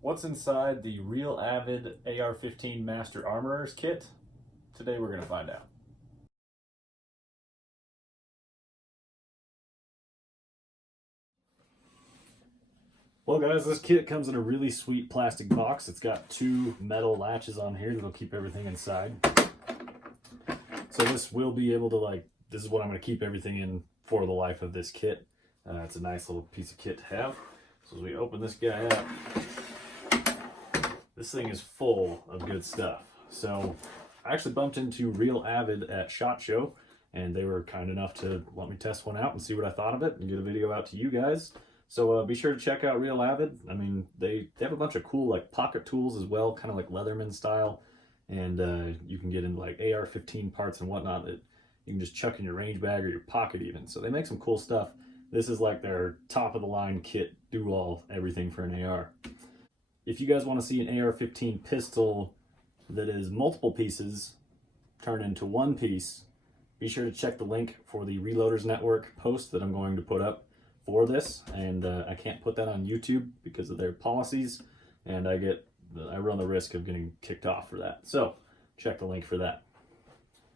What's inside the Real Avid AR-15 Master Armorer's kit? Today we're going to find out. Well guys, this kit comes in a really sweet plastic box. It's got two metal latches on here that'll keep everything inside. So this will be able to this is what I'm going to keep everything in for the life of this kit. It's a nice little piece of kit to have. So as we open this guy up, this thing is full of good stuff. So I actually bumped into Real Avid at SHOT Show, and they were kind enough to let me test one out and see what I thought of it and get a video out to you guys. So be sure to check out Real Avid. I mean, they have a bunch of cool pocket tools as well, kind of like Leatherman style, and you can get into AR-15 parts and whatnot that you can just chuck in your range bag or your pocket even. So they make some cool stuff. This is like their top of the line kit, do all everything for an AR. If you guys want to see an AR-15 pistol that is multiple pieces turned into one piece, be sure to check the link for the Reloaders Network post that I'm going to put up for this. And I can't put that on YouTube because of their policies, and I run the risk of getting kicked off for that. So check the link for that.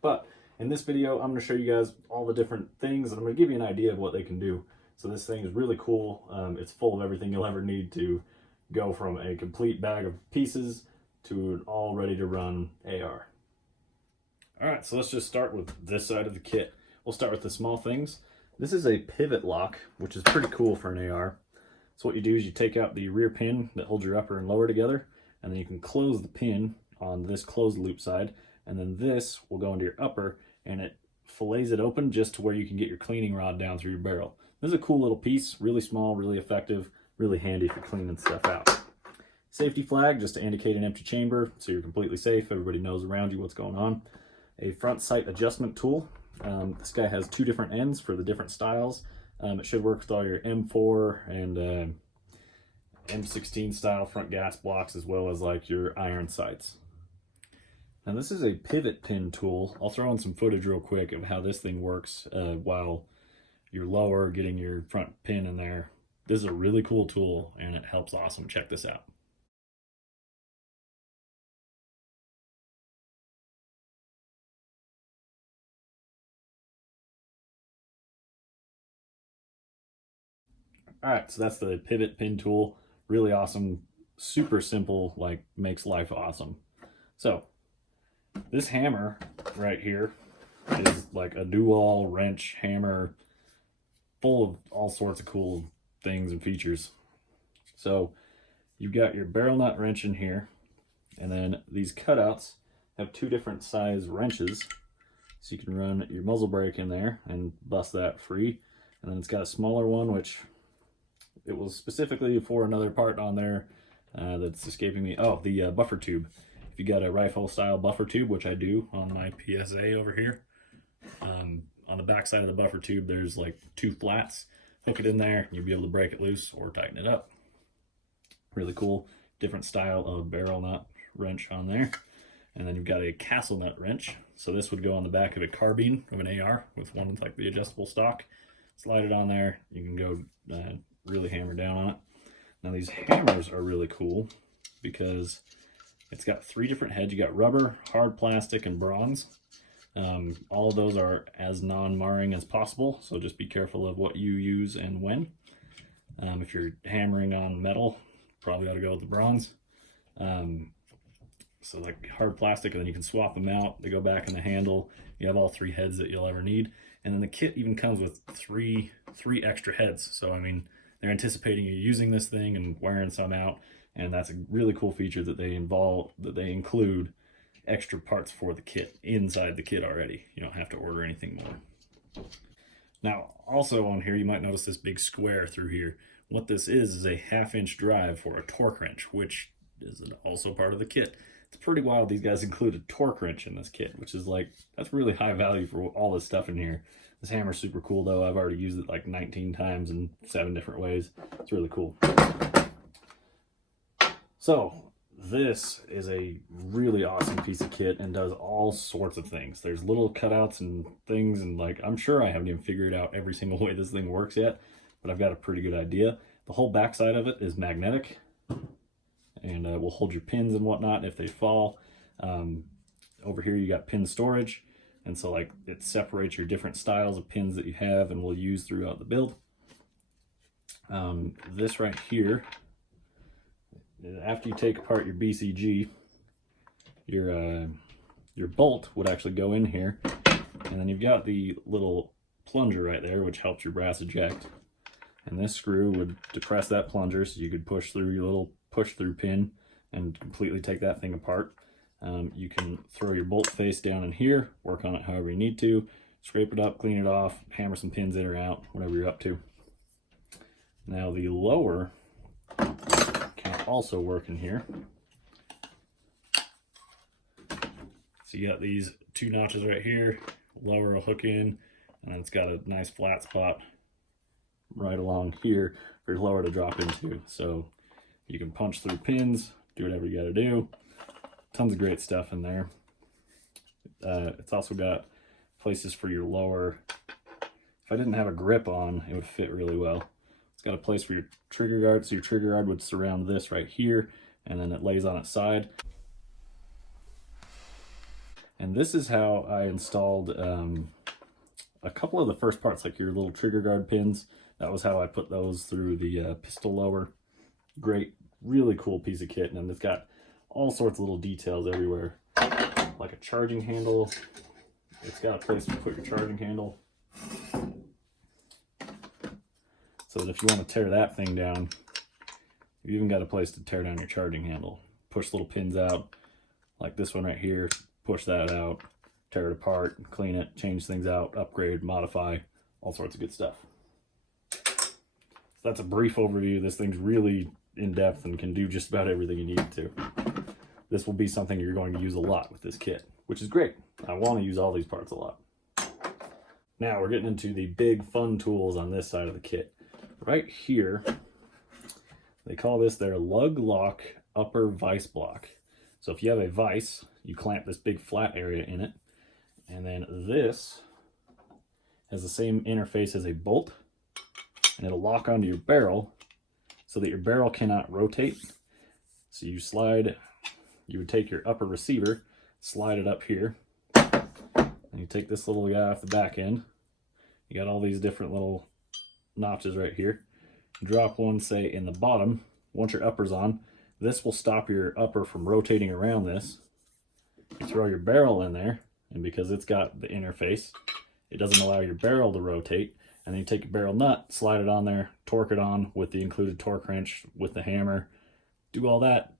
But in this video, I'm going to show you guys all the different things, and I'm going to give you an idea of what they can do. So this thing is really cool. It's full of everything you'll ever need to go from a complete bag of pieces to an all ready to run AR. All right, so let's just start with this side of the kit. We'll start with the small things. This is a pivot lock, which is pretty cool for an AR. So what you do is you take out the rear pin that holds your upper and lower together, and then you can close the pin on this closed loop side, and then this will go into your upper, and it fillets it open just to where you can get your cleaning rod down through your barrel. This is a cool little piece, really small, really effective, really handy for cleaning stuff out. Safety flag, just to indicate an empty chamber, so you're completely safe. Everybody knows around you what's going on. A front sight adjustment tool. This guy has two different ends for the different styles. It should work with all your M4 and M16 style front gas blocks, as well as your iron sights. Now this is a pivot pin tool. I'll throw in some footage real quick of how this thing works while you're lower, getting your front pin in there. This is a really cool tool, and it helps awesome. Check this out. All right, so that's the pivot pin tool. Really awesome, super simple, makes life awesome. So this hammer right here is like a dual wrench hammer, full of all sorts of cool things and features. So you've got your barrel nut wrench in here, and then these cutouts have two different size wrenches, so you can run your muzzle brake in there and bust that free. And then it's got a smaller one, which it was specifically for another part on there that's escaping me. Oh, the buffer tube. If you got a rifle style buffer tube, which I do on my PSA over here, on the back side of the buffer tube there's two flats. Hook it in there, you'll be able to break it loose or tighten it up. Really cool, different style of barrel nut wrench on there. And then you've got a castle nut wrench. So this would go on the back of a carbine of an AR with one with the adjustable stock. Slide it on there, you can go really hammer down on it. Now these hammers are really cool because it's got three different heads. You got rubber, hard plastic, and bronze. All of those are as non-marring as possible, so just be careful of what you use and when. If you're hammering on metal, probably ought to go with the bronze. So hard plastic, and then you can swap them out. They go back in the handle. You have all three heads that you'll ever need. And then the kit even comes with three extra heads. So I mean, they're anticipating you using this thing and wearing some out, and that's a really cool feature that they include extra parts for the kit inside the kit already. You don't have to order anything more. Now, also on here, you might notice this big square through here. What this is a 1/2-inch drive for a torque wrench, which is also part of the kit. It's pretty wild these guys include a torque wrench in this kit, which is that's really high value for all this stuff in here. This hammer's super cool though. I've already used it 19 times in 7 different ways. It's really cool. So this is a really awesome piece of kit and does all sorts of things. There's little cutouts and things, and I'm sure I haven't even figured out every single way this thing works yet, but I've got a pretty good idea. The whole backside of it is magnetic, and will hold your pins and whatnot if they fall. Over here you got pin storage, and so like it separates your different styles of pins that you have and will use throughout the build. This right here, after you take apart your BCG, your bolt would actually go in here, and then you've got the little plunger right there which helps your brass eject, and this screw would depress that plunger so you could push through your little push through pin and completely take that thing apart. You can throw your bolt face down in here, work on it however you need to, scrape it up, clean it off, hammer some pins in or out, whatever you're up to. Now the lower can also work in here. So you got these two notches right here, lower will hook in, and then it's got a nice flat spot right along here for your lower to drop into. So you can punch through pins, do whatever you gotta do. Tons of great stuff in there. It's also got places for your lower. If I didn't have a grip on, it would fit really well. It's got a place for your trigger guard, so your trigger guard would surround this right here, and then it lays on its side. And this is how I installed a couple of the first parts, like your little trigger guard pins. That was how I put those through the pistol lower. Great, really cool piece of kit, and it's got all sorts of little details everywhere. Like a charging handle. It's got a place to put your charging handle, so that if you want to tear that thing down, you've even got a place to tear down your charging handle. Push little pins out, like this one right here, push that out, tear it apart, clean it, change things out, upgrade, modify, all sorts of good stuff. So that's a brief overview. This thing's really in-depth and can do just about everything you need it to. This will be something you're going to use a lot with this kit, which is great. I want to use all these parts a lot. Now we're getting into the big fun tools on this side of the kit. Right here, they call this their lug lock upper vise block. So if you have a vise, you clamp this big flat area in it, and then this has the same interface as a bolt, and it'll lock onto your barrel so that your barrel cannot rotate. So you would take your upper receiver, slide it up here, and you take this little guy off the back end. You got all these different little notches right here. Drop one, say, in the bottom. Once your upper's on, this will stop your upper from rotating around this. You throw your barrel in there, and because it's got the interface, it doesn't allow your barrel to rotate. And then you take your barrel nut, slide it on there, torque it on with the included torque wrench, with the hammer. Do all that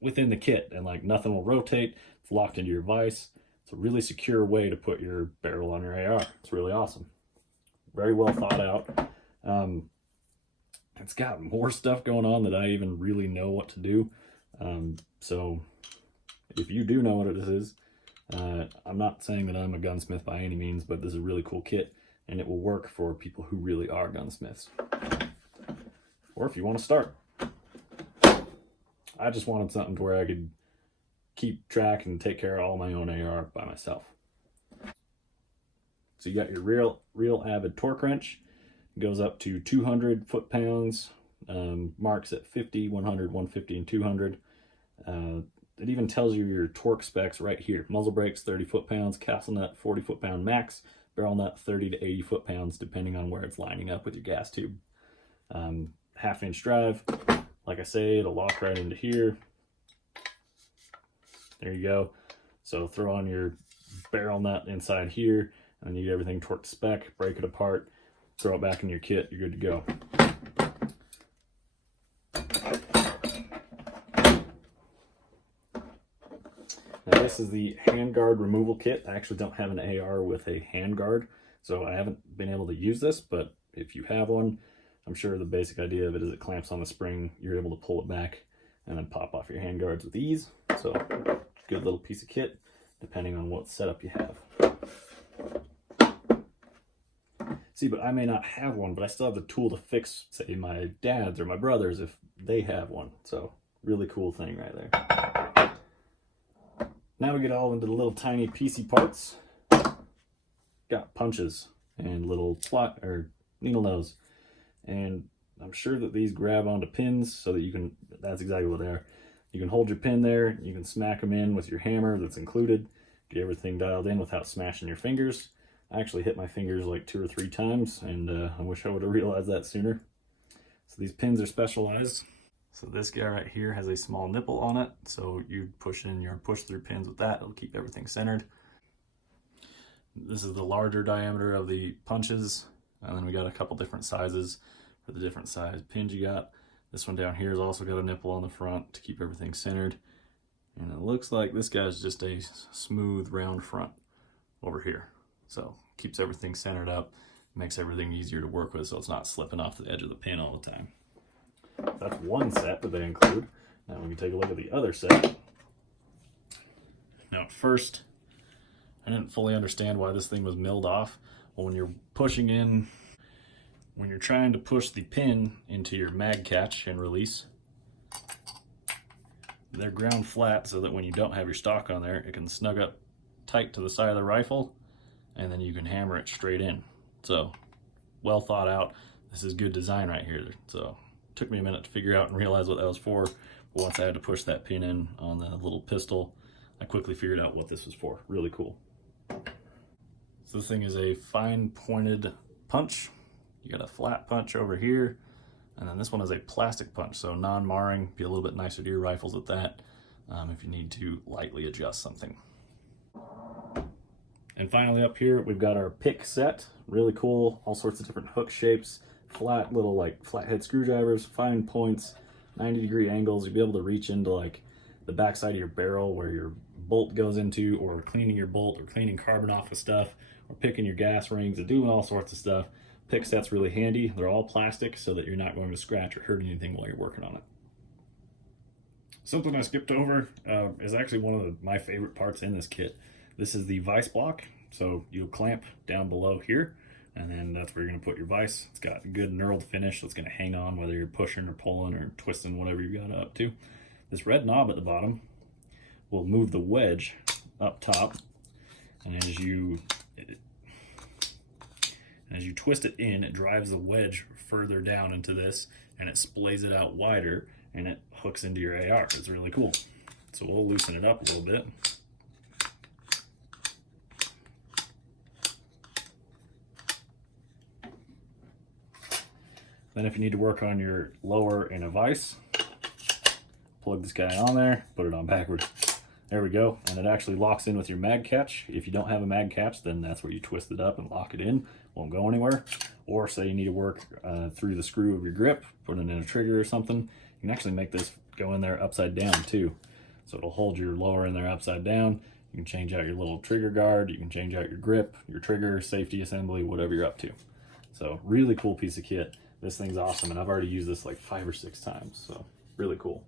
within the kit, and like nothing will rotate. It's locked into your vise. It's a really secure way to put your barrel on your AR. It's really awesome. Very well thought out. It's got more stuff going on that I even really know what to do. So if you do know what it is, I'm not saying that I'm a gunsmith by any means, but this is a really cool kit, and it will work for people who really are gunsmiths. Or if you want to start. I just wanted something to where I could keep track and take care of all my own AR by myself. So you got your real Avid torque wrench. It goes up to 200 foot-pounds, marks at 50, 100, 150, and 200. It even tells you your torque specs right here. Muzzle brakes, 30 foot-pounds, castle nut, 40 foot-pound max, barrel nut, 30 to 80 foot-pounds, depending on where it's lining up with your gas tube. Half-inch drive. Like I say, it'll lock right into here. There you go. So throw on your barrel nut inside here, and you get everything torqued to spec, break it apart, throw it back in your kit, you're good to go. Now this is the handguard removal kit. I actually don't have an AR with a handguard, so I haven't been able to use this, but if you have one, I'm sure the basic idea of it is it clamps on the spring, you're able to pull it back and then pop off your handguards with ease. So good little piece of kit, depending on what setup you have. See, but I may not have one, but I still have the tool to fix, say, my dad's or my brother's if they have one. So really cool thing right there. Now we get all into the little tiny piecey parts. Got punches and little needle nose. And I'm sure that these grab onto pins so that you can, that's exactly what they are, You can hold your pin there, you can smack them in with your hammer that's included, get everything dialed in without smashing your fingers. I actually hit my fingers like 2 or 3 times, and I wish I would have realized that sooner. So these pins are specialized. So this guy right here has a small nipple on it, so you push in your push-through pins with that. It'll keep everything centered. This is the larger diameter of the punches, and then we got a couple different sizes for the different size pins you got. This one down here has also got a nipple on the front to keep everything centered. And it looks like this guy's just a smooth round front over here. So keeps everything centered up, makes everything easier to work with so it's not slipping off the edge of the pin all the time. That's one set that they include. Now we can take a look at the other set. Now at first, I didn't fully understand why this thing was milled off. Well, when you're pushing in, when you're trying to push the pin into your mag catch and release, they're ground flat so that when you don't have your stock on there, it can snug up tight to the side of the rifle, and then you can hammer it straight in. So, well thought out. This is good design right here. So, it took me a minute to figure out and realize what that was for. But once I had to push that pin in on the little pistol, I quickly figured out what this was for. Really cool. So this thing is a fine pointed punch. You got a flat punch over here, and then this one is a plastic punch, so non-marring. Be a little bit nicer to your rifles with that if you need to lightly adjust something. And finally up here, we've got our pick set. Really cool, all sorts of different hook shapes, flat little like flathead screwdrivers, fine points, 90-degree angles. You'll be able to reach into like the backside of your barrel where your bolt goes into, or cleaning your bolt, or cleaning carbon off of stuff, or picking your gas rings, and doing all sorts of stuff. Pick set's really handy. They're all plastic so that you're not going to scratch or hurt anything while you're working on it. Something I skipped over is actually one of my favorite parts in this kit. This is the vise block. So you'll clamp down below here, and then that's where you're going to put your vise. It's got a good knurled finish, so it's going to hang on whether you're pushing or pulling or twisting, whatever you got up to. This red knob at the bottom will move the wedge up top, and as you twist it in, it drives the wedge further down into this, and it splays it out wider, and it hooks into your AR. It's really cool. So we'll loosen it up a little bit. Then if you need to work on your lower in a vise, plug this guy on there, put it on backwards. There we go, and it actually locks in with your mag catch. If you don't have a mag catch, then that's where you twist it up and lock it in. Won't go anywhere. Or say you need to work through the screw of your grip, put it in a trigger or something. You can actually make this go in there upside down too. So it'll hold your lower in there upside down. You can change out your little trigger guard, you can change out your grip, your trigger, safety assembly, whatever you're up to. So really cool piece of kit. This thing's awesome, and I've already used this like 5 or 6 times, so really cool.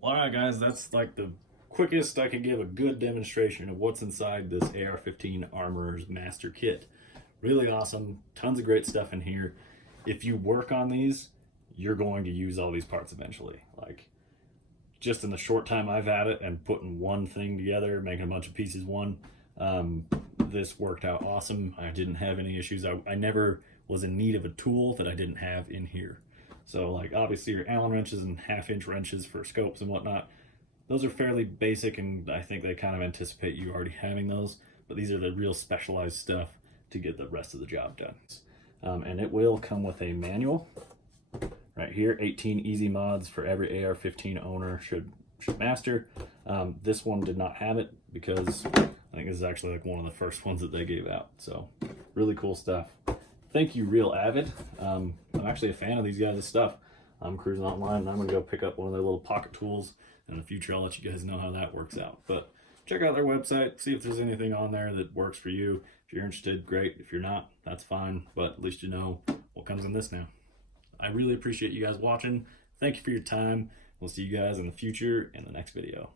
Well, alright guys, that's like the quickest I could give a good demonstration of what's inside this AR-15 Armorer's Master Kit. Really awesome, tons of great stuff in here. If you work on these, you're going to use all these parts eventually. Like, just in the short time I've had it and putting one thing together, making a bunch of pieces this worked out awesome. I didn't have any issues. I never was in need of a tool that I didn't have in here. So like obviously your Allen wrenches and 1/2-inch wrenches for scopes and whatnot, those are fairly basic, and I think they kind of anticipate you already having those, but these are the real specialized stuff to get the rest of the job done. And it will come with a manual right here, 18 easy mods for every AR-15 owner should master. This one did not have it because I think this is actually like one of the first ones that they gave out. So really cool stuff. Thank you, Real Avid. I'm actually a fan of these guys' stuff. I'm cruising online and I'm gonna go pick up one of their little pocket tools. In the future, I'll let you guys know how that works out. But check out their website, see if there's anything on there that works for you. If you're interested, great. If you're not, that's fine. But at least you know what comes in this now. I really appreciate you guys watching. Thank you for your time. We'll see you guys in the future in the next video.